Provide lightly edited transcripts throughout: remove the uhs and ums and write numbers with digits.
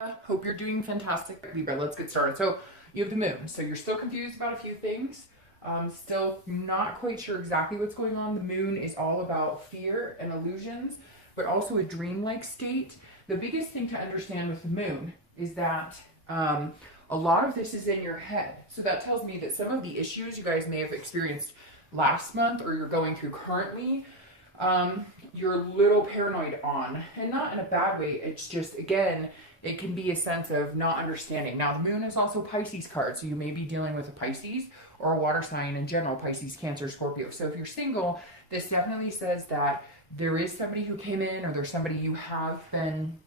Hope you're doing fantastic, Libra. Let's get started. So you have the moon. So you're still confused about a few things. Still not quite sure exactly what's going on. The moon is all about fear and illusions, but also a dreamlike state. The biggest thing to understand with the moon is that a lot of this is in your head. So that tells me that some of the issues you guys may have experienced last month or you're going through currently, you're a little paranoid on, and not in a bad way. It's just, again, it can be a sense of not understanding. Now, the moon is also Pisces card, so you may be dealing with a Pisces or a water sign in general, Pisces, Cancer, Scorpio. So if you're single, this definitely says that there is somebody who came in, or there's somebody you have been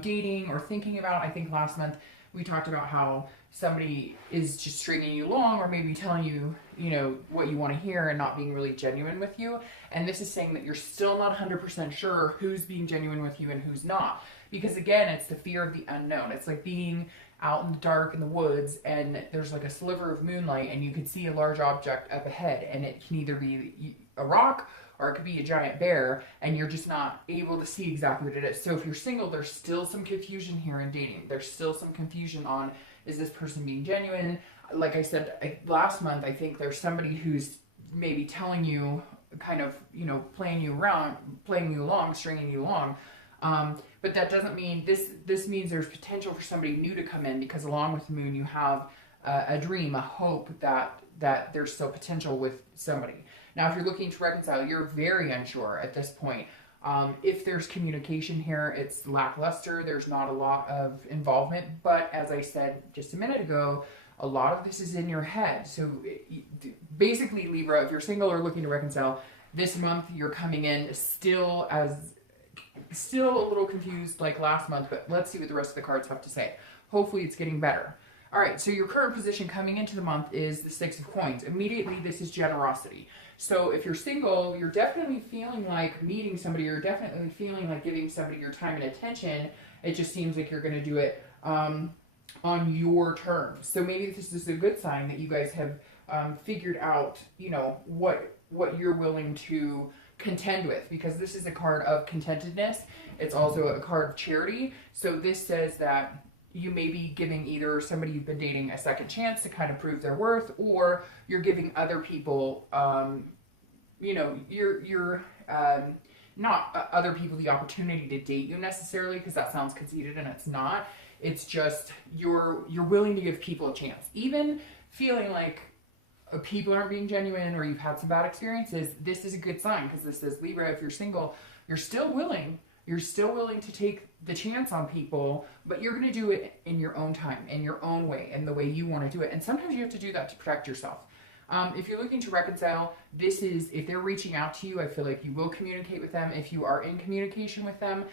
dating or thinking about. I think last month we talked about how somebody is just stringing you along, or maybe telling you, you know, what you want to hear and not being really genuine with you. And this is saying that you're still not 100% sure who's being genuine with you and who's not. Because again, it's the fear of the unknown. It's like being out in the dark in the woods and there's like a sliver of moonlight and you can see a large object up ahead, and it can either be a rock or it could be a giant bear, and you're just not able to see exactly what it is. So if you're single, there's still some confusion here in dating. There's still some confusion on, is this person being genuine? Like I said last month, I think there's somebody who's maybe telling you, kind of, you know, playing you around, playing you along, stringing you along. But that doesn't mean, this means there's potential for somebody new to come in, because along with the moon you have a dream, a hope that there's still potential with somebody. Now, if you're looking to reconcile, you're very unsure at this point. If there's communication here, it's lackluster. There's not a lot of involvement. But as I said just a minute ago, a lot of this is in your head. So basically, Libra, if you're single or looking to reconcile, this month you're coming in still a little confused like last month, but let's see what the rest of the cards have to say. Hopefully it's getting better. All right, so your current position coming into the month is the Six of Coins. Immediately, this is generosity. So if you're single, you're definitely feeling like meeting somebody. You're definitely feeling like giving somebody your time and attention. It just seems like you're going to do it on your terms. So maybe this is a good sign that you guys have figured out, you know, what you're willing to contend with, because this is a card of contentedness. It's also a card of charity. So this says that you may be giving either somebody you've been dating a second chance to kind of prove their worth, or you're giving other people, you know, you're not other people the opportunity to date you necessarily, because that sounds conceited and it's not. It's just you're willing to give people a chance, even feeling like people aren't being genuine or you've had some bad experiences. This is a good sign, because this says, Libra, if you're single, you're still willing to take the chance on people, but you're going to do it in your own time, in your own way, in the way you want to do it. And sometimes you have to do that to protect yourself. If you're looking to reconcile, this is, if they're reaching out to you, I feel like you will communicate with them. If you are in communication with them,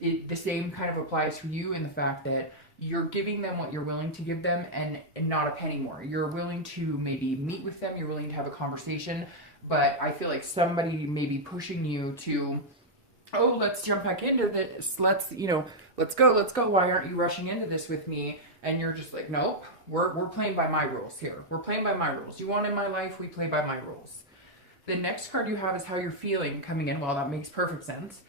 the same kind of applies to you, in the fact that you're giving them what you're willing to give them, and not a penny more. You're willing to maybe meet with them, you're willing to have a conversation, but I feel like somebody may be pushing you to, oh, let's jump back into this, let's go, why aren't you rushing into this with me? And you're just like, nope, we're playing by my rules here. We're playing by my rules. You want in my life, we play by my rules. The next card you have is how you're feeling coming in. Well, that makes perfect sense.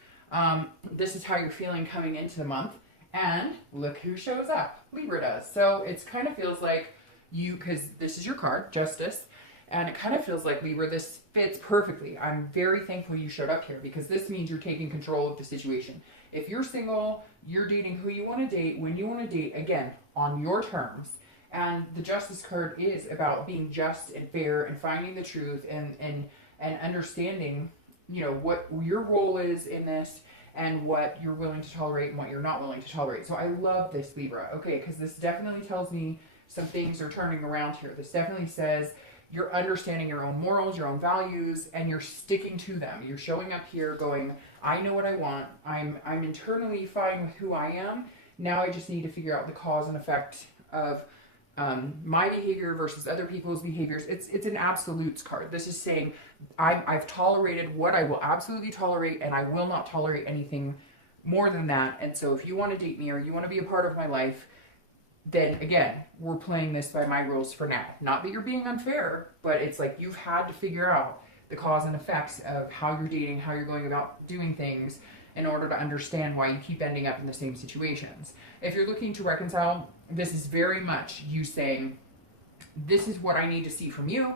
This is how you're feeling coming into the month. And look who shows up. Libra does. So it kind of feels like you, because this is your card, Justice, and it kind of feels like, Libra, this fits perfectly. I'm very thankful you showed up here, because this means you're taking control of the situation. If you're single, you're dating who you want to date, when you want to date, again, on your terms. And the Justice card is about being just and fair and finding the truth and understanding, you know, what your role is in this, and what you're willing to tolerate and what you're not willing to tolerate. So I love this, Libra, okay, because this definitely tells me some things are turning around here. This definitely says you're understanding your own morals, your own values, and you're sticking to them. You're showing up here going, I know what I want. I'm internally fine with who I am. Now I just need to figure out the cause and effect of my behavior versus other people's behaviors. It's an absolutes card. This is saying I've tolerated what I will absolutely tolerate, and I will not tolerate anything more than that. And so if you want to date me or you want to be a part of my life, then again, we're playing this by my rules for now. Not that you're being unfair, but it's like you've had to figure out the cause and effects of how you're dating, how you're going about doing things, in order to understand why you keep ending up in the same situations. If you're looking to reconcile, this is very much you saying, this is what I need to see from you.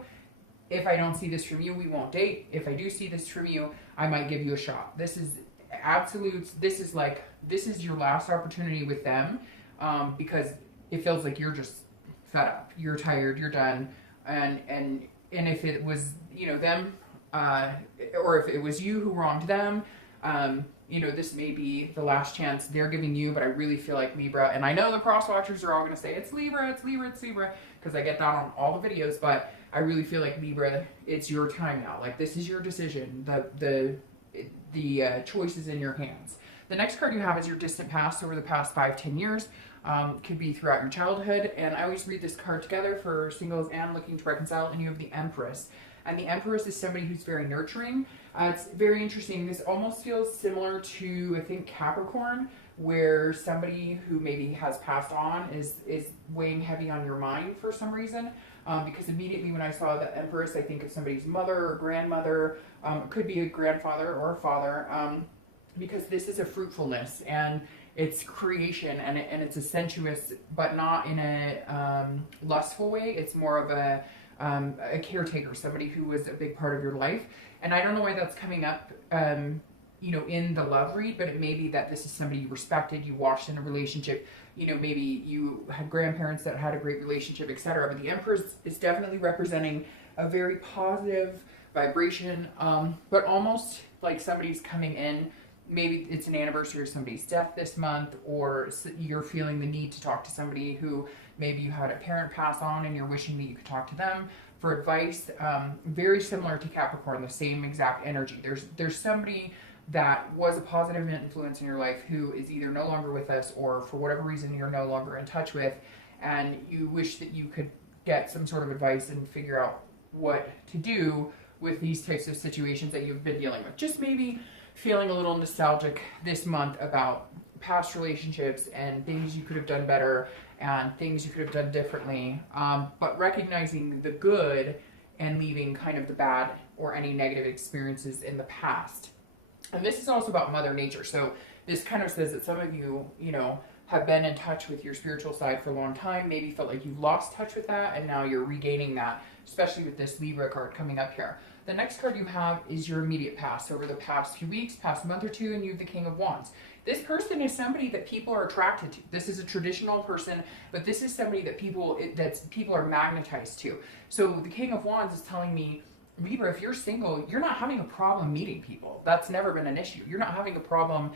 If I don't see this from you, we won't date. If I do see this from you, I might give you a shot. This is absolute. This is your last opportunity with them, because it feels like you're just fed up. You're tired. You're done. And if it was, you know, them, or if it was you who wronged them, you know, this may be the last chance they're giving you. But I really feel like Libra, and I know the cross watchers are all going to say it's Libra, it's Libra, it's Libra, because I get that on all the videos. But I really feel like Libra, it's your time now. Like, this is your decision. The choice is in your hands. The next card you have is your distant past, over the past 5-10 years. Could be throughout your childhood. And I always read this card together for singles and looking to reconcile. And you have the Empress. And the Empress is somebody who's very nurturing. It's very interesting. This almost feels similar to, I think, Capricorn, where somebody who maybe has passed on is weighing heavy on your mind for some reason. Because immediately when I saw the Empress, I think of somebody's mother or grandmother. It could be a grandfather or a father. Because this is a fruitfulness, and it's creation, and it's a sensuous, but not in a lustful way. It's more of a caretaker, somebody who was a big part of your life. And I don't know why that's coming up, you know, in the love read, but it may be that this is somebody you respected, you watched in a relationship, you know, maybe you had grandparents that had a great relationship, etc. But the Empress is definitely representing a very positive vibration, but almost like somebody's coming in. Maybe it's an anniversary of somebody's death this month, or you're feeling the need to talk to somebody who maybe you had a parent pass on and you're wishing that you could talk to them for advice. Very similar to Capricorn, the same exact energy. There's somebody that was a positive influence in your life who is either no longer with us, or for whatever reason you're no longer in touch with, and you wish that you could get some sort of advice and figure out what to do with these types of situations that you've been dealing with. Just maybe feeling a little nostalgic this month about past relationships and things you could have done better and things you could have done differently, but recognizing the good and leaving kind of the bad or any negative experiences in the past. And this is also about Mother Nature. So this kind of says that some of you, you know, have been in touch with your spiritual side for a long time, maybe felt like you've lost touch with that, and now you're regaining that, especially with this Libra card coming up here. The next card you have is your immediate past, over the past few weeks, past month or two, and you have the King of Wands. This person is somebody that people are attracted to. This is a traditional person, but this is somebody that people are magnetized to. So the King of Wands is telling me, Libra, if you're single, you're not having a problem meeting people. That's never been an issue. You're not having a problem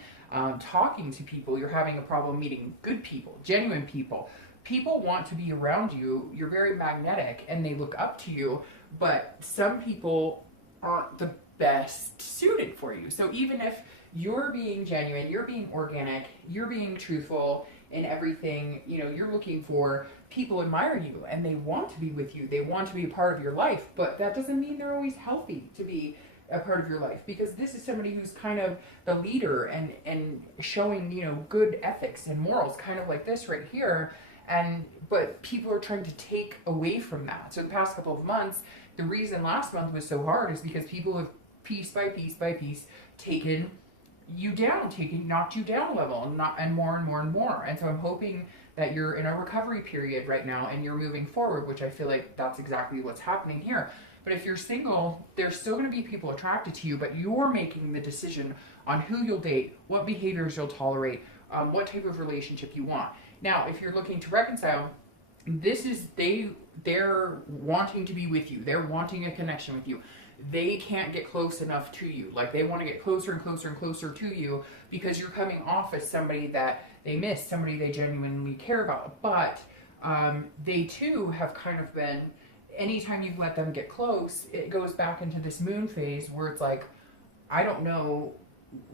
talking to people. You're having a problem meeting good people, genuine people. People want to be around you. You're very magnetic and they look up to you, but some people aren't the best suited for you. So even if you're being genuine, you're being organic, you're being truthful in everything, you know, you're looking for, people admire you and they want to be with you. They want to be a part of your life, but that doesn't mean they're always healthy to be a part of your life, because this is somebody who's kind of the leader and showing, you know, good ethics and morals, kind of like this right here. But people are trying to take away from that. So the past couple of months, the reason last month was so hard is because people have piece by piece by piece taken you down, knocked you down a level, and more and more and more. And so I'm hoping that you're in a recovery period right now and you're moving forward, which I feel like that's exactly what's happening here. But if you're single, there's still going to be people attracted to you, but you're making the decision on who you'll date, what behaviors you'll tolerate, what type of relationship you want. Now, if you're looking to reconcile, this is, they're wanting to be with you. They're wanting a connection with you. They can't get close enough to you. Like, they want to get closer and closer and closer to you because you're coming off as somebody that they miss, somebody they genuinely care about. But they too have kind of been, anytime you let them get close, it goes back into this moon phase where it's like, I don't know,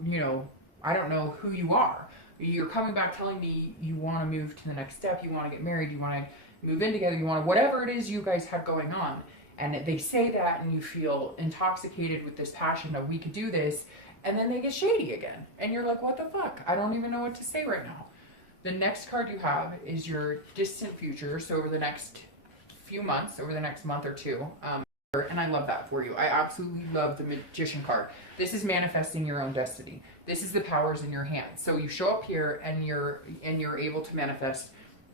you know, I don't know who you are. You're coming back telling me you want to move to the next step, you want to get married, you want to move in together, you want to, whatever it is you guys have going on. And they say that and you feel intoxicated with this passion of we could do this, and then they get shady again. And you're like, what the fuck? I don't even know what to say right now. The next card you have is your distant future. So over the next few months, over the next month or two, And I love that for you. I absolutely love the Magician card. This is manifesting your own destiny. This is the powers in your hands. So you show up here and you're able to manifest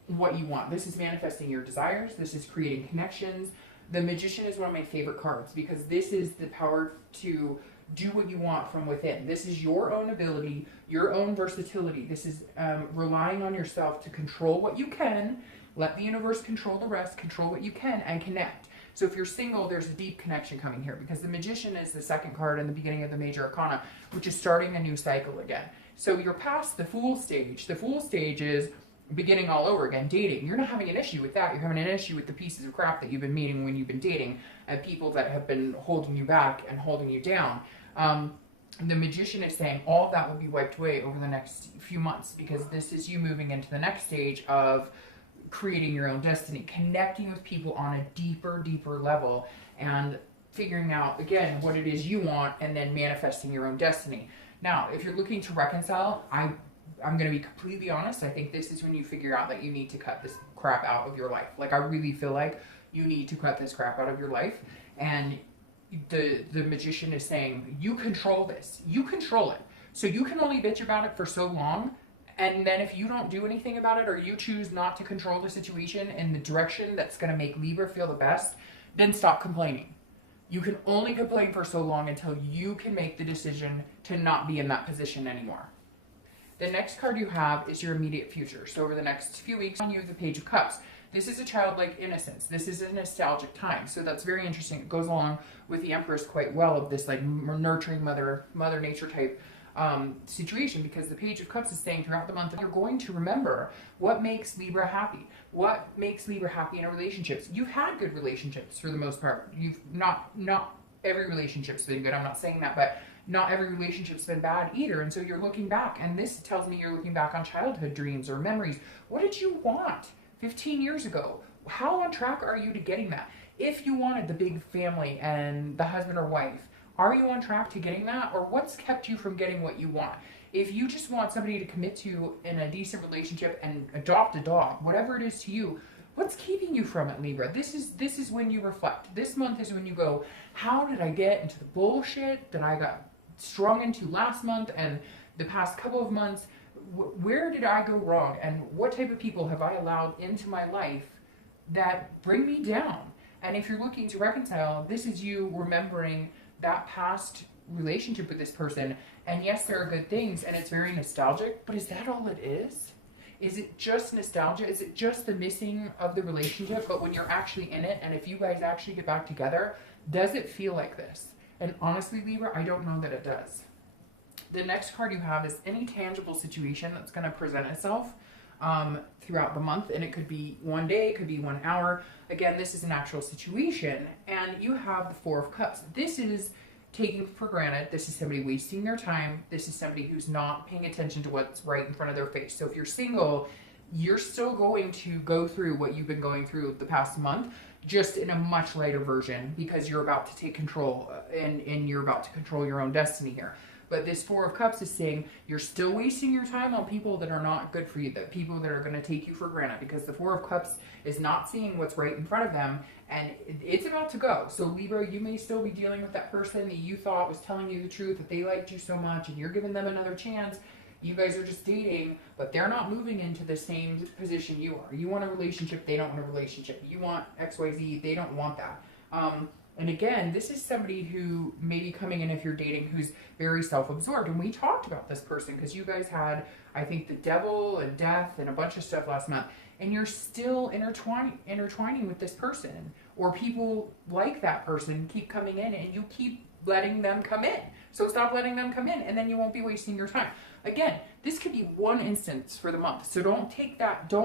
what you want. This is manifesting your desires. This is creating connections. The Magician is one of my favorite cards because this is the power to do what you want from within. This is your own ability, your own versatility. This is relying on yourself to control what you can, let the universe control the rest, control what you can, and connect. So if you're single, there's a deep connection coming here because the Magician is the second card in the beginning of the Major Arcana, which is starting a new cycle again. So you're past the Fool stage. The Fool stage is beginning all over again, dating. You're not having an issue with that. You're having an issue with the pieces of crap that you've been meeting when you've been dating and people that have been holding you back and holding you down. The Magician is saying all of that will be wiped away over the next few months because this is you moving into the next stage of creating your own destiny, connecting with people on a deeper level and figuring out, again, what it is you want and then manifesting your own destiny. Now, if you're looking to reconcile, I'm going to be completely honest. I think this is when you figure out that you need to cut this crap out of your life. Like, I really feel like you need to cut this crap out of your life. And the Magician is saying, you control this. You control it. So you can only bitch about it for so long. And then if you don't do anything about it or you choose not to control the situation in the direction that's going to make Libra feel the best, then stop complaining. You can only complain for so long until you can make the decision to not be in that position anymore. The next card you have is your immediate future. So over the next few weeks, you have the Page of Cups. This is a childlike innocence. This is a nostalgic time. So that's very interesting. It goes along with the Empress quite well of this like nurturing mother nature type situation, because the Page of Cups is saying throughout the month you're going to remember what makes Libra happy. What makes Libra happy in a relationship. You've had good relationships for the most part. You've not every relationship's been good. I'm not saying that, but not every relationship's been bad either. And so you're looking back, and this tells me you're looking back on childhood dreams or memories. What did you want 15 years ago? How on track are you to getting that? If you wanted the big family and the husband or wife, are you on track to getting that? Or what's kept you from getting what you want? If you just want somebody to commit to in a decent relationship and adopt a dog, whatever it is to you, what's keeping you from it, Libra? This is when you reflect. This month is when you go, how did I get into the bullshit that I got strung into last month and the past couple of months? Where did I go wrong? And what type of people have I allowed into my life that bring me down? And if you're looking to reconcile, this is you remembering that past relationship with this person. And yes, there are good things and it's very nostalgic, but is that all it is? Is it just nostalgia? Is it just the missing of the relationship? But when you're actually in it, and if you guys actually get back together, does it feel like this? And honestly, Libra, I don't know that it does. The next card you have is any tangible situation that's going to present itself throughout the month. And it could be one day, it could be 1 hour. Again, this is an actual situation. And you have the Four of Cups. This is taking for granted. This is somebody wasting their time. This is somebody who's not paying attention to what's right in front of their face. So if you're single, you're still going to go through what you've been going through the past month, just in a much lighter version, because you're about to take control and you're about to control your own destiny here. But this Four of Cups is saying you're still wasting your time on people that are not good for you, that people that are going to take you for granted, because the Four of Cups is not seeing what's right in front of them, and it's about to go. So Libra, you may still be dealing with that person that you thought was telling you the truth, that they liked you so much and you're giving them another chance. You guys are just dating, but they're not moving into the same position you are. You want a relationship, they don't want a relationship. You want XYZ, they don't want that. And again, this is somebody who may be coming in, if you're dating, who's very self-absorbed. And we talked about this person because you guys had, I think, the devil and death and a bunch of stuff last month. And you're still intertwining with this person. Or people like that person keep coming in and you keep letting them come in. So stop letting them come in and then you won't be wasting your time. Again, this could be one instance for the month. So don't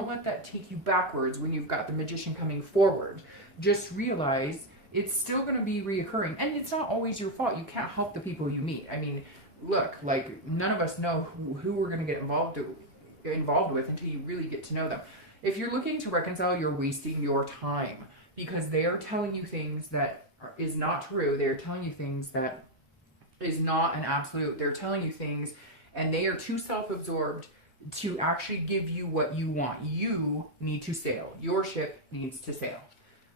let that take you backwards when you've got the Magician coming forward. Just realize it's still going to be reoccurring, and it's not always your fault. You can't help the people you meet. I mean, look, like, none of us know who we're going to get involved with until you really get to know them. If you're looking to reconcile, you're wasting your time, because they are telling you things that is not true. They're telling you things that is not an absolute. They're telling you things, and they are too self-absorbed to actually give you what you want. You need to sail. Your ship needs to sail.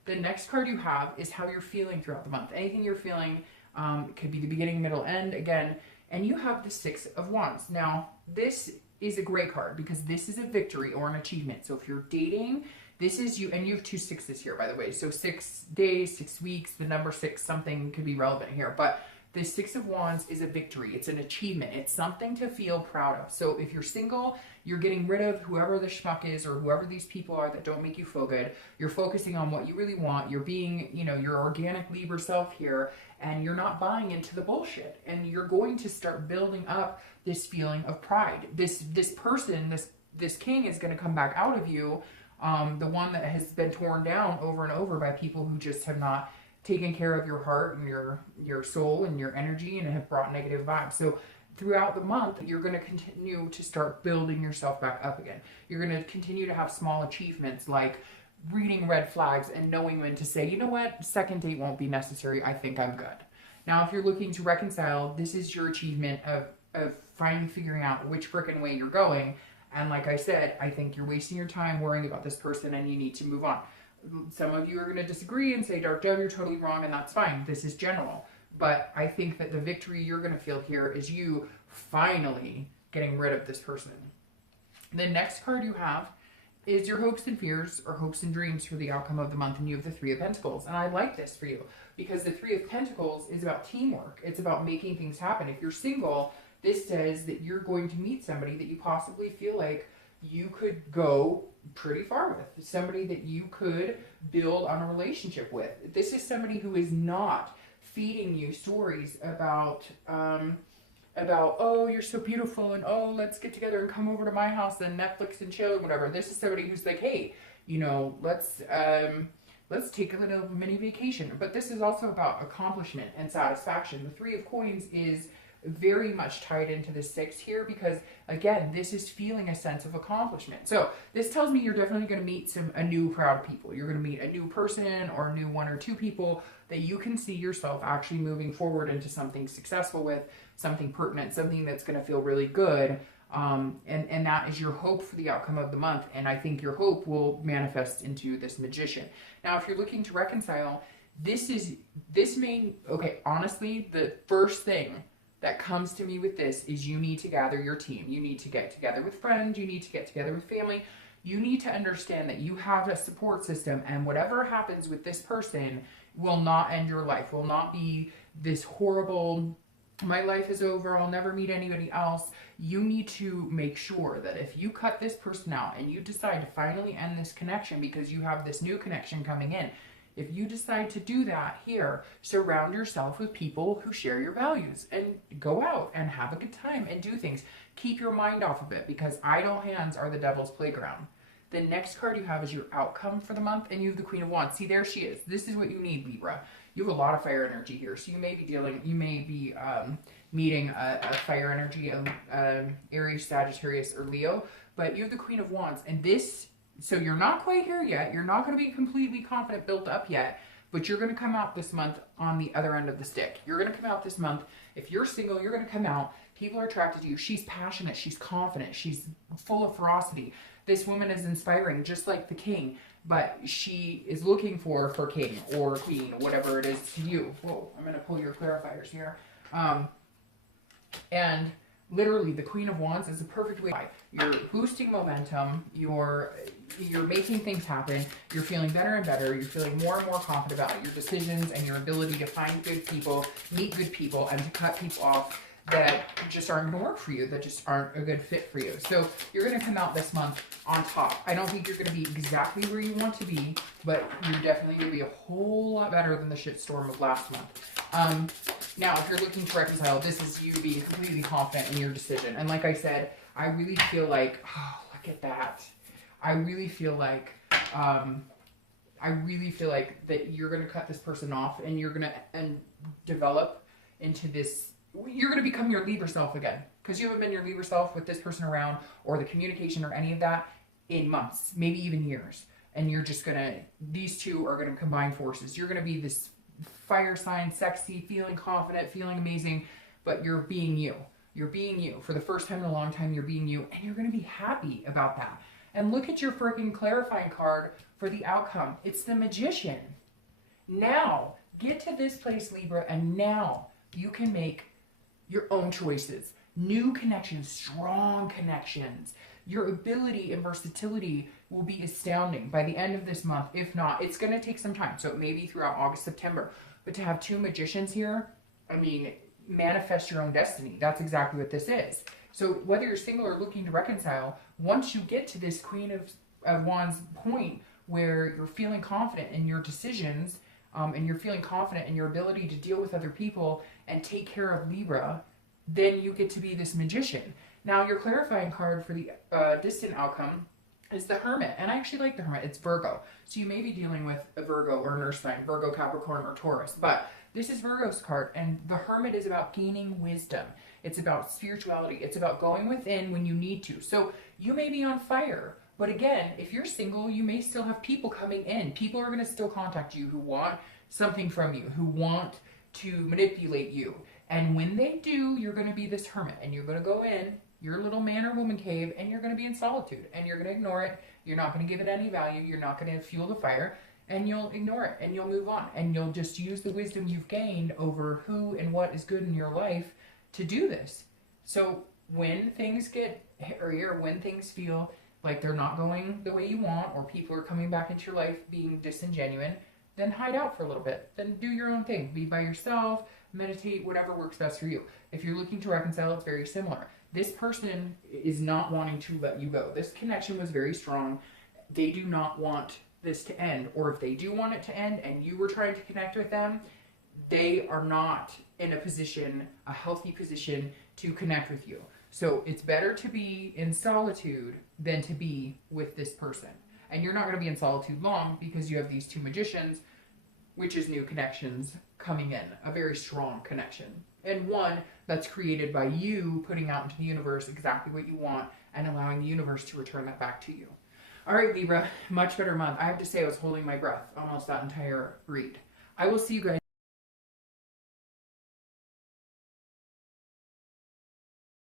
The next card you have is how you're feeling throughout the month. Anything you're feeling, it could be the beginning, middle, end, again. And you have the Six of Wands. Now, this is a great card because this is a victory or an achievement. So if you're dating, this is you, and you have two sixes here, by the way. So 6 days, 6 weeks, the number 6, something could be relevant here. But the Six of Wands is a victory. It's an achievement. It's something to feel proud of. So if you're single, you're getting rid of whoever the schmuck is or whoever these people are that don't make you feel good. You're focusing on what you really want. You're being, you know, your organic Libra self here, and you're not buying into the bullshit. And you're going to start building up this feeling of pride. This person, this king is going to come back out of you, the one that has been torn down over and over by people who just have not taken care of your heart and your soul and your energy and have brought negative vibes. So throughout the month, you're going to continue to start building yourself back up again. You're going to continue to have small achievements like reading red flags and knowing when to say, you know what, second date won't be necessary. I think I'm good. Now, if you're looking to reconcile, this is your achievement of finally figuring out which frickin' way you're going. And like I said, I think you're wasting your time worrying about this person and you need to move on. Some of you are going to disagree and say, Dark Dove, you're totally wrong, and that's fine. This is general. But I think that the victory you're going to feel here is you finally getting rid of this person. The next card you have is your hopes and fears or hopes and dreams for the outcome of the month, and you have the Three of Pentacles. And I like this for you because the Three of Pentacles is about teamwork. It's about making things happen. If you're single, this says that you're going to meet somebody that you possibly feel like you could go pretty far with, somebody that you could build on a relationship with. This is somebody who is not feeding you stories about oh, you're so beautiful, and oh, let's get together and come over to my house and Netflix and chill and whatever. This is somebody who's like, hey, you know, let's take a little mini vacation. But this is also about accomplishment and satisfaction. The Three of Coins is very much tied into the 6 here because, again, this is feeling a sense of accomplishment. So this tells me you're definitely going to meet a new proud people. You're going to meet a new person or a new 1 or 2 people that you can see yourself actually moving forward into something successful with, something pertinent, something that's going to feel really good. And that is your hope for the outcome of the month. And I think your hope will manifest into this Magician. Now, if you're looking to reconcile, honestly, the first thing that comes to me with this is you need to gather your team. You need to get together with friends. You need to get together with family. You need to understand that you have a support system, and whatever happens with this person will not end your life, will not be this horrible, my life is over, I'll never meet anybody else. You need to make sure that if you cut this person out and you decide to finally end this connection because you have this new connection coming in, if you decide to do that here, surround yourself with people who share your values and go out and have a good time and do things. Keep your mind off of it because idle hands are the devil's playground. The next card you have is your outcome for the month, and you have the Queen of Wands. See, there she is. This is what you need, Libra. You have a lot of fire energy here. So you may be meeting a fire energy, Aries, Sagittarius, or Leo, but you have the Queen of Wands. And this, so you're not quite here yet. You're not going to be completely confident, built up yet, but you're going to come out this month on the other end of the stick. You're going to come out this month. If you're single, you're going to come out. People are attracted to you. She's passionate. She's confident. She's full of ferocity. This woman is inspiring, just like the king, but she is looking for her king or queen, whatever it is to you. Whoa, I'm going to pull your clarifiers here. And literally, the Queen of Wands is a perfect way. You're boosting momentum. You're making things happen. You're feeling better and better. You're feeling more and more confident about your decisions and your ability to find good people, meet good people, and to cut people off that just aren't going to work for you, that just aren't a good fit for you. So you're going to come out this month on top. I don't think you're going to be exactly where you want to be, but you're definitely going to be a whole lot better than the shitstorm of last month. Now, if you're looking to reconcile, this is you being completely confident in your decision. And like I said, I really feel like, oh, look at that. I really feel like that you're going to cut this person off and you're going to develop into this. You're going to become your Libra self again because you haven't been your Libra self with this person around or the communication or any of that in months, maybe even years. And you're just going to, these two are going to combine forces. You're going to be this fire sign, sexy, feeling confident, feeling amazing, but you're being you. You're being you. For the first time in a long time, you're being you, and you're going to be happy about that. And look at your freaking clarifying card for the outcome. It's the Magician. Now, get to this place, Libra, and now you can make your own choices. New connections, strong connections. Your ability and versatility will be astounding by the end of this month. If not, it's going to take some time. So it may be throughout August, September. But to have two Magicians here, I mean, manifest your own destiny. That's exactly what this is. So whether you're single or looking to reconcile, once you get to this Queen of Wands point where you're feeling confident in your decisions, and you're feeling confident in your ability to deal with other people and take care of Libra, then you get to be this Magician. Now, your clarifying card for the distant outcome is the Hermit. And I actually like the Hermit. It's Virgo. So you may be dealing with a Virgo or an Earth sign, Virgo, Capricorn, or Taurus. But this is Virgo's card. And the Hermit is about gaining wisdom. It's about spirituality. It's about going within when you need to. So you may be on fire. But again, if you're single, you may still have people coming in. People are going to still contact you who want something from you, who want to manipulate you. And when they do, you're going to be this hermit. And you're going to go in your little man or woman cave, and you're going to be in solitude. And you're going to ignore it. You're not going to give it any value. You're not going to fuel the fire. And you'll ignore it. And you'll move on. And you'll just use the wisdom you've gained over who and what is good in your life to do this. So when things get hairier, when things feel like they're not going the way you want, or people are coming back into your life being disingenuine, then hide out for a little bit. Then do your own thing. Be by yourself, meditate, whatever works best for you. If you're looking to reconcile, it's very similar. This person is not wanting to let you go. This connection was very strong. They do not want this to end. Or if they do want it to end and you were trying to connect with them, they are not in a position, a healthy position, to connect with you. So it's better to be in solitude than to be with this person. And you're not going to be in solitude long because you have these two Magicians, which is new connections coming in, a very strong connection. And one that's created by you putting out into the universe exactly what you want and allowing the universe to return that back to you. All right, Libra, much better month. I have to say I was holding my breath almost that entire read. I will see you guys.